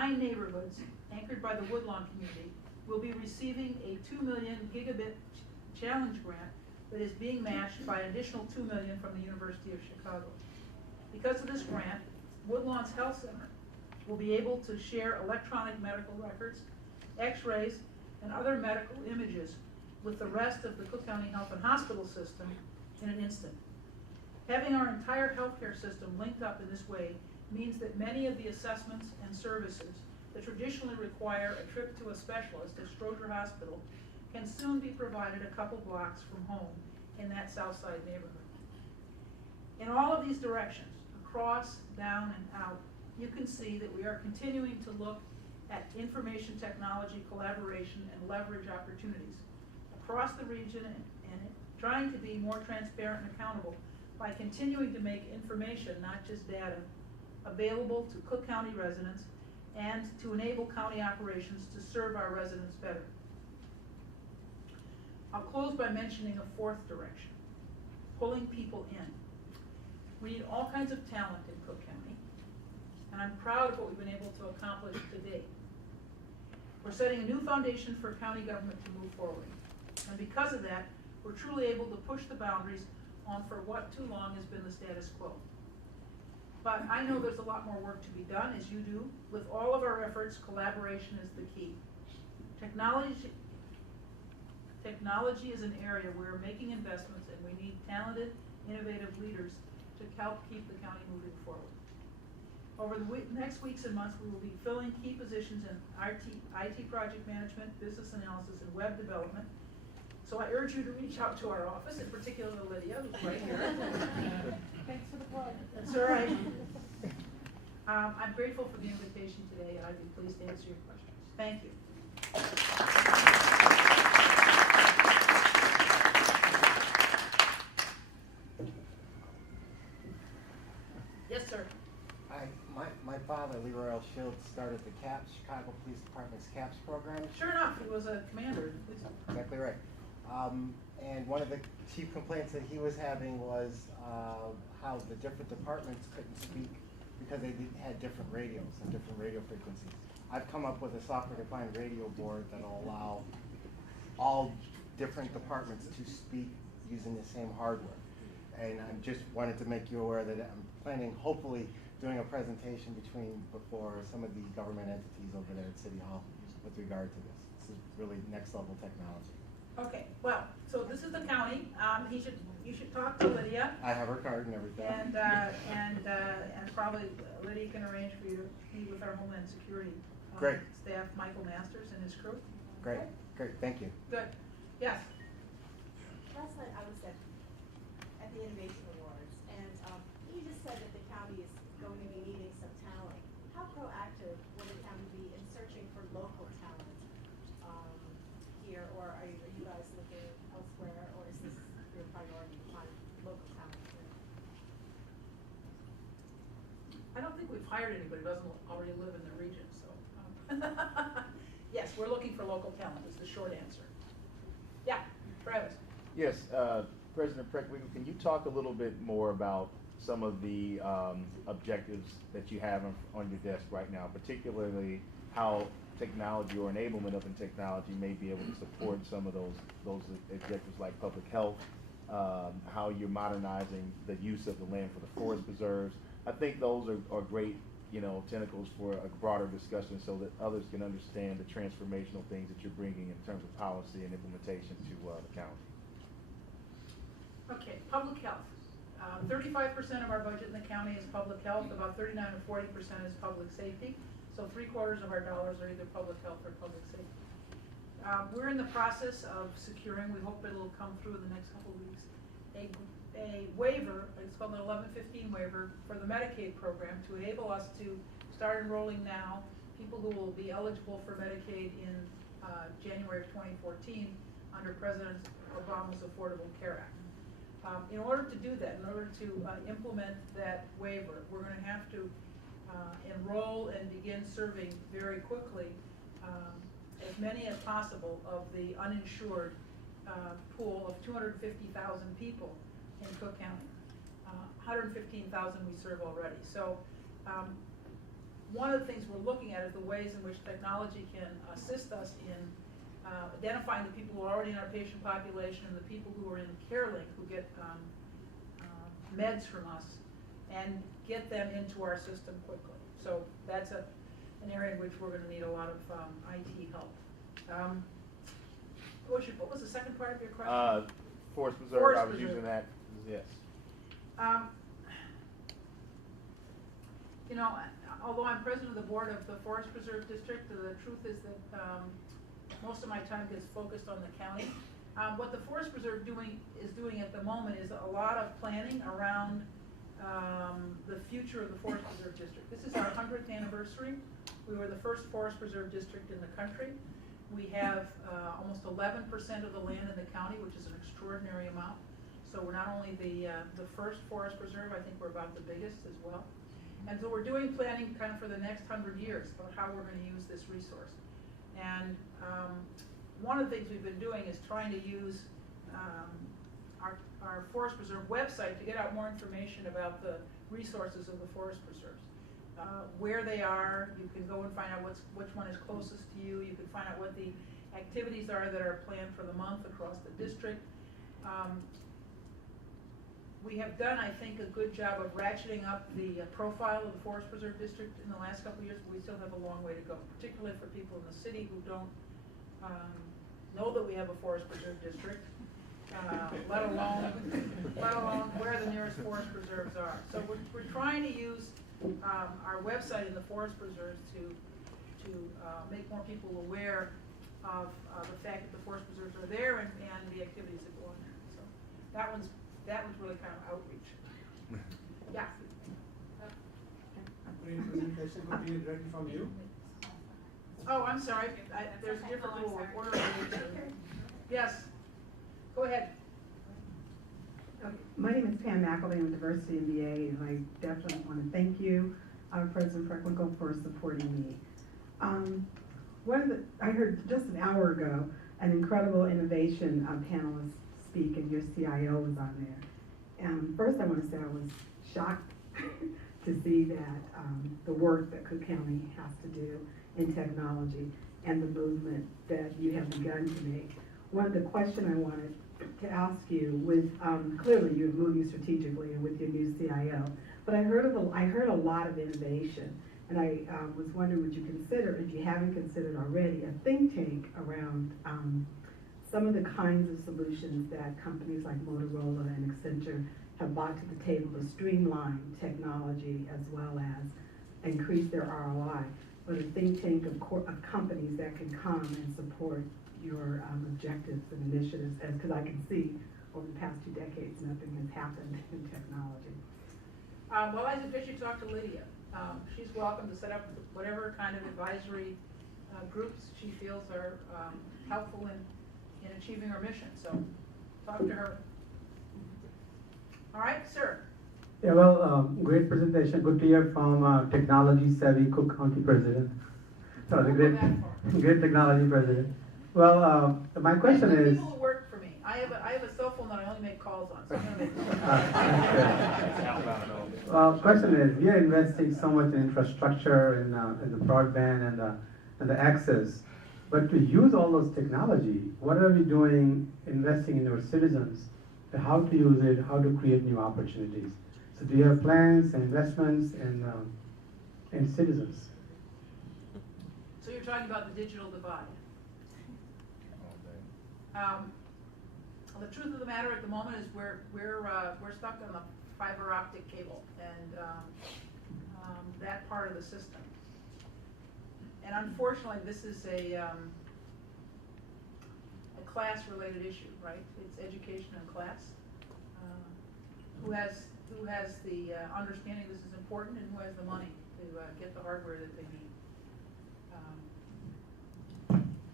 9 neighborhoods anchored by the Woodlawn community will be receiving a 2 million gigabit challenge grant that is being matched by an additional 2 million from the University of Chicago. Because of this grant, Woodlawn's Health Center will be able to share electronic medical records, x-rays, and other medical images with the rest of the Cook County Health and Hospital system in an instant. Having our entire healthcare system linked up in this way means that many of the assessments and services that traditionally require a trip to a specialist at Stroger Hospital can soon be provided a couple blocks from home in that South Side neighborhood. In all of these directions, across, down, and out, you can see that we are continuing to look at information technology collaboration and leverage opportunities across the region and trying to be more transparent and accountable by continuing to make information, not just data, available to Cook County residents and to enable county operations to serve our residents better. I'll close by mentioning a fourth direction, pulling people in. We need all kinds of talent in Cook County, and I'm proud of what we've been able to accomplish to date. We're setting a new foundation for county government to move forward, and because of that, we're truly able to push the boundaries on for what too long has been the status quo. But I know there's a lot more work to be done, as you do. With all of our efforts, collaboration is the key. Technology is an area where we're making investments, and we need talented, innovative leaders to help keep the county moving forward. Over the next weeks and months, we will be filling key positions in IT project management, business analysis, and web development. So I urge you to reach out to our office, in particular Lydia, who's right here. Thanks for the plug. That's all right. I'm grateful for the invitation today, and I'd be pleased to answer your questions. Thank you. Yes, sir. My father, Leroy L. Shields, started the CAPS, Chicago Police Department's CAPS program. Sure enough, he was a commander in the police department. Exactly right. And one of the chief complaints that he was having was how the different departments couldn't speak because they had different radios and different radio frequencies. I've come up with a software-defined radio board that will allow all different departments to speak using the same hardware. And I just wanted to make you aware that I'm planning, hopefully, doing a presentation before some of the government entities over there at City Hall with regard to this. This is really next level technology. Okay, well, so this is the county. You should talk to Lydia. I have her card and everything. And probably Lydia can arrange for you to meet with our Homeland Security Great. Staff, Michael Masters and his crew. Great, Okay? great, thank you. Good. Yes. Last night I was at the Innovation Awards, and you just said that the county is going to be needing some talent. How proactive will the county be in searching for local talent here, or are you guys looking elsewhere, or is this your priority to find local talent here? I don't think we've hired anybody who doesn't already live in the region, so. Yes, we're looking for local talent is the short answer. Yeah, Travis. Yes, President Preckwinkle, can you talk a little bit more about some of the objectives that you have on your desk right now, particularly how technology or enablement of technology may be able to support some of those objectives like public health, how you're modernizing the use of the land for the forest preserves. I think those are great, tentacles for a broader discussion so that others can understand the transformational things that you're bringing in terms of policy and implementation to the county. Okay, public health. 35% of our budget in the county is public health, about 39 or 40% is public safety. So 3/4 of our dollars are either public health or public safety. We're in the process of securing, we hope it'll come through in the next couple of weeks, a waiver, it's called an 1115 waiver for the Medicaid program to enable us to start enrolling now people who will be eligible for Medicaid in January of 2014 under President Obama's Affordable Care Act. In order to do that, in order to implement that waiver, we're going to have to enroll and begin serving very quickly as many as possible of the uninsured pool of 250,000 people in Cook County. 115,000 we serve already. So one of the things we're looking at is the ways in which technology can assist us in identifying the people who are already in our patient population and the people who are in CareLink who get meds from us, and get them into our system quickly. So that's an area in which we're going to need a lot of IT help. What was the second part of your question? Forest Preserve, Forest I was Preserve. using that, yes. You know, although I'm president of the board of the Forest Preserve District, the truth is that most of my time gets focused on the county. What the Forest Preserve is doing at the moment is a lot of planning around the future of the Forest Preserve District. This is our 100th anniversary. We were the first Forest Preserve District in the country. We have almost 11% of the land in the county, which is an extraordinary amount. So we're not only the first Forest Preserve, I think we're about the biggest as well. And so we're doing planning kind of for the next 100 years about how we're going to use this resource. And one of the things we've been doing is trying to use our Forest Preserve website to get out more information about the resources of the Forest Preserves. Where they are, you can go and find out which one is closest to you. You can find out what the activities are that are planned for the month across the district. We have done, I think, a good job of ratcheting up the profile of the Forest Preserve District in the last couple of years, but we still have a long way to go, particularly for people in the city who don't know that we have a Forest Preserve District, let alone where the nearest forest preserves are. So we're trying to use our website in the Forest Preserves to make more people aware of the fact that the Forest Preserves are there and the activities that go on there. So that one's really kind of outreach. Yeah. Great presentation, could be directly from you. Oh, I'm sorry. There's a different little order. Yes. Go ahead. My name is Pam McElvain with Diversity MBA, and I definitely want to thank you, President Preckwinkle, for supporting me. I heard just an hour ago an incredible innovation panelist speak, and your CIO was on there. First, I want to say I was shocked to see that the work that Cook County has to do in technology and the movement that you have begun to make. The question I wanted to ask you with, clearly you're moving strategically and with your new CIO, but I heard a lot of innovation, and I was wondering, would you consider, if you haven't considered already, a think tank around some of the kinds of solutions that companies like Motorola and Accenture have brought to the table to streamline technology as well as increase their ROI, but a think tank of companies that can come and support your objectives and initiatives, because I can see over the past 2 decades nothing has happened in technology. Well, I suggest you talk to Lydia. She's welcome to set up whatever kind of advisory groups she feels are helpful in achieving her mission. So talk to her. All right, sir. Yeah, well, great presentation. Good to hear from technology savvy Cook County president. So the great technology president. Well, my question is. People who work for me. I have a cell phone that I only make calls on. So I'm going to make. Well, question is, we are investing so much in infrastructure, in the broadband and the access, but to use all those technology, what are we doing investing in our citizens? How to use it, how to create new opportunities. So do you have plans and investments in citizens? So you're talking about the digital divide. The truth of the matter at the moment is we're stuck on the fiber optic cable and that part of the system. And unfortunately, this is a class-related issue, right? It's education and class. Who has the understanding this is important and who has the money to get the hardware that they need.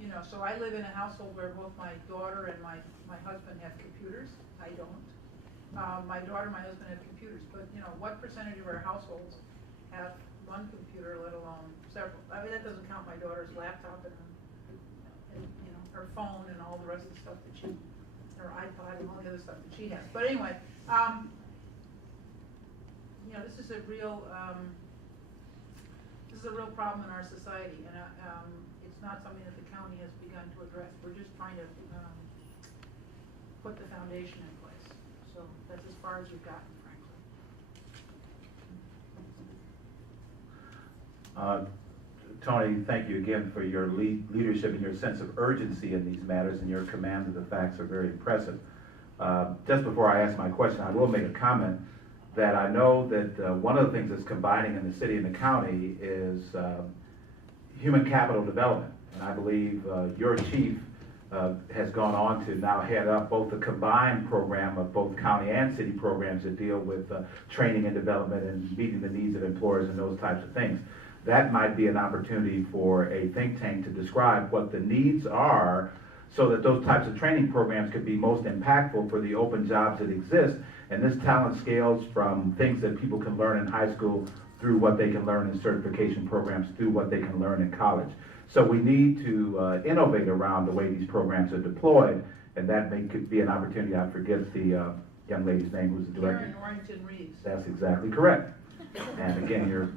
You know, so I live in a household where both my daughter and my husband have computers. I don't. My daughter and my husband have computers, but you know, what percentage of our households have one computer, let alone several? I mean, that doesn't count my daughter's laptop and you know, her phone and all the rest of the stuff that her iPod and all the other stuff that she has. But anyway, you know, this is a real This is a real problem in our society, and it's not something that the county has begun to address. We're just trying to put the foundation in place. So that's as far as we've gotten, frankly. Tony, thank you again for your leadership and your sense of urgency in these matters, and your command of the facts are very impressive. Just before I ask my question, I will make a comment that I know that one of the things that's combining in the city and the county is human capital development. And I believe your chief has gone on to now head up both the combined program of both county and city programs that deal with training and development and meeting the needs of employers and those types of things. That might be an opportunity for a think tank to describe what the needs are so that those types of training programs could be most impactful for the open jobs that exist. And this talent scales from things that people can learn in high school through what they can learn in certification programs, through what they can learn in college. So we need to innovate around the way these programs are deployed, and that could be an opportunity. I forget the young lady's name who's the director. Karen Orrington Reeves. That's exactly correct. And again, your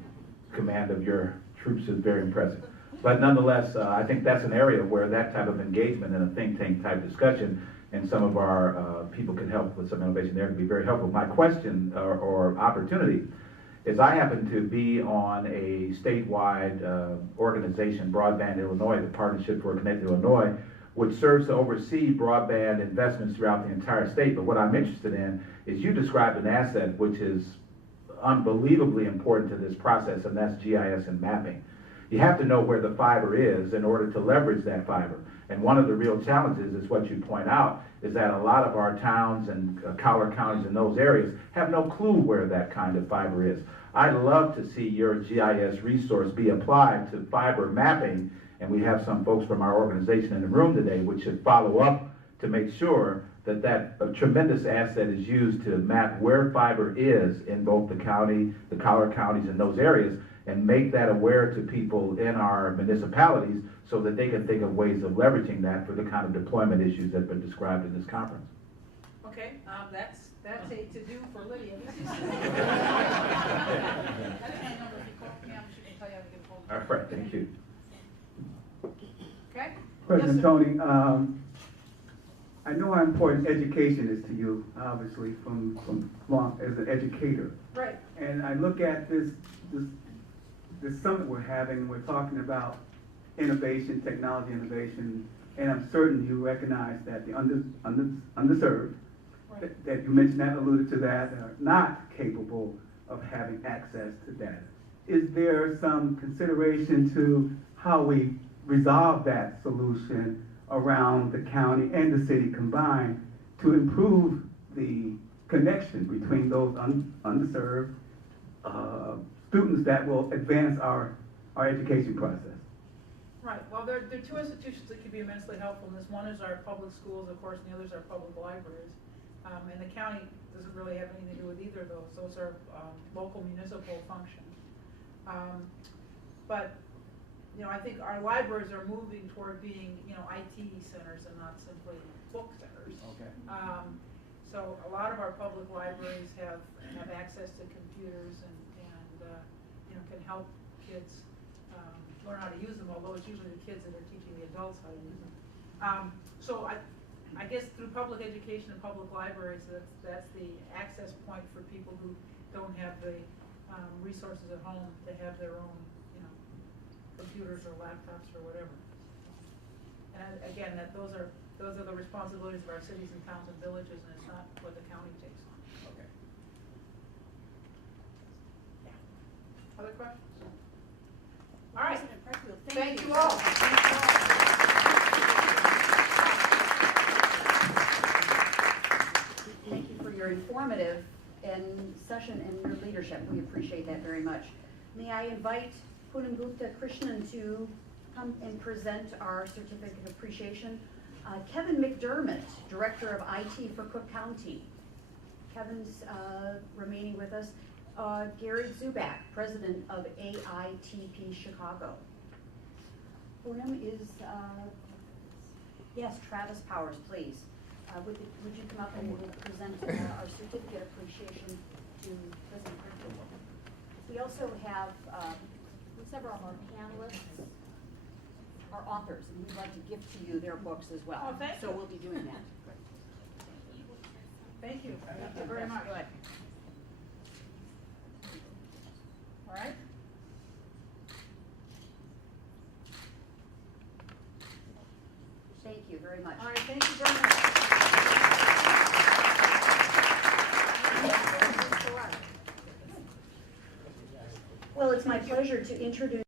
command of your troops is very impressive. But nonetheless, I think that's an area where that type of engagement in a think tank type discussion and some of our people can help with some innovation there to be very helpful. My question or opportunity is I happen to be on a statewide organization, Broadband Illinois, the Partnership for Connected Illinois, which serves to oversee broadband investments throughout the entire state. But what I'm interested in is you described an asset which is unbelievably important to this process, and that's GIS and mapping. You have to know where the fiber is in order to leverage that fiber. And one of the real challenges is what you point out, is that a lot of our towns and collar counties in those areas have no clue where that kind of fiber is. I'd love to see your GIS resource be applied to fiber mapping, and we have some folks from our organization in the room today which should follow up to make sure that that tremendous asset is used to map where fiber is in both the county, the collar counties in those areas, and make that aware to people in our municipalities so that they can think of ways of leveraging that for the kind of deployment issues that have been described in this conference. Okay, that's a to-do for Lydia. All right, thank you. Okay? President Yes, sir. Tony, I know how important education is to you, obviously, from long as an educator. Right. And I look at this summit we're having, we're talking about innovation, technology innovation, and I'm certain you recognize that the underserved, Right. that you mentioned that, alluded to that, are not capable of having access to data. Is there some consideration to how we resolve that solution around the county and the city combined to improve the connection between those underserved students that will advance our education process? Right, well, there are two institutions that could be immensely helpful in this. One is our public schools, of course, and the others are public libraries. And the county doesn't really have anything to do with either of those. Those are local municipal functions. But, you know, I think our libraries are moving toward being, you know, IT centers and not simply book centers. Okay. So a lot of our public libraries have access to computers and you know, can help kids learn how to use them, although it's usually the kids that are teaching the adults how to use them. So I guess through public education and public libraries, that's the access point for people who don't have the resources at home to have their own, you know, computers or laptops or whatever. And again, those are the responsibilities of our cities and towns and villages, and it's not what the county takes on. Okay. Yeah. Other questions? All right. President Pressfield, Thank you all. Thank you for your informative session and your leadership. We appreciate that very much. May I invite Poonam Gupta Krishnan to come and present our certificate of appreciation. Kevin McDermott, Director of IT for Cook County. Kevin's remaining with us. Gary Zubak, President of AITP Chicago. Poonam is, yes, Travis Powers, please. Would you come up and we'll present our certificate of appreciation to President Pressfield. We also have, who's several of our panelists are authors, and we'd like to gift to you their books as well. Oh, thank So you. we'll be doing that. Thank you very much. Good. All right. Thank you very much. All right, thank you very much. Well, it's my pleasure to introduce